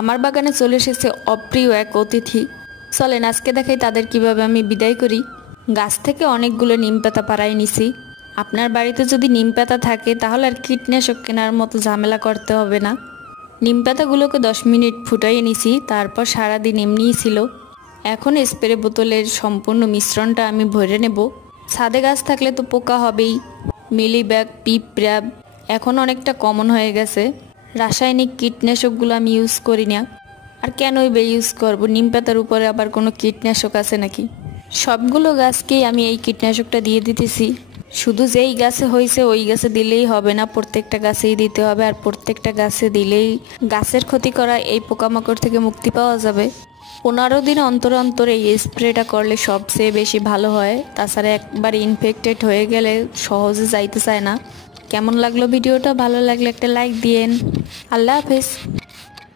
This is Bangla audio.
আমার বাগানে চলে এসেছে অপ্রিয় এক অতিথি। চলেন আজকে দেখাই তাদের কিভাবে আমি বিদায় করি। গাছ থেকে অনেকগুলো নিম পাতা পাড়াই নিছি। আপনার বাড়িতে যদি নিম পাতা থাকে তাহলে আর কীটনাশক কেনার মতো ঝামেলা করতে হবে না। নিম পাতাগুলোকে 10 মিনিট ফুটাইয়ে নিছি, তারপর সারাদিন এমনিই ছিল। এখন স্প্রে বোতলের সম্পূর্ণ মিশ্রণটা আমি ভরে নেব। ছাদে গাছ থাকলে তো পোকা হবেই, মিলিবাগ, পিঁপড়া এখন অনেকটা কমন হয়ে গেছে। রাসায়নিক কীটনাশকগুলো আমি ইউজ করি না, আর কেনই বা ইউজ করব? নিম পাতার উপরে আবার কোনো কীটনাশক আছে নাকি? সবগুলো গাছকেই আমি এই কীটনাশকটা দিয়ে দিতেছি। শুধু যেই গাছে হয়েছে ওই গাছে দিলেই হবে না, প্রত্যেকটা গাছেই দিতে হবে। আর প্রত্যেকটা গাছে দিলেই গাছের ক্ষতি করা এই পোকামাকড় থেকে মুক্তি পাওয়া যাবে। 15 দিন অন্তর অন্তর এই স্প্রেটা করলে সবচেয়ে বেশি ভালো হয়। তাছাড়া একবার ইনফেক্টেড হয়ে গেলে সহজে যাইতে চায় না। কেমন লাগলো ভিডিওটা? ভালো লাগলে একটা লাইক দিয়েন। আল্লাহ হাফেজ।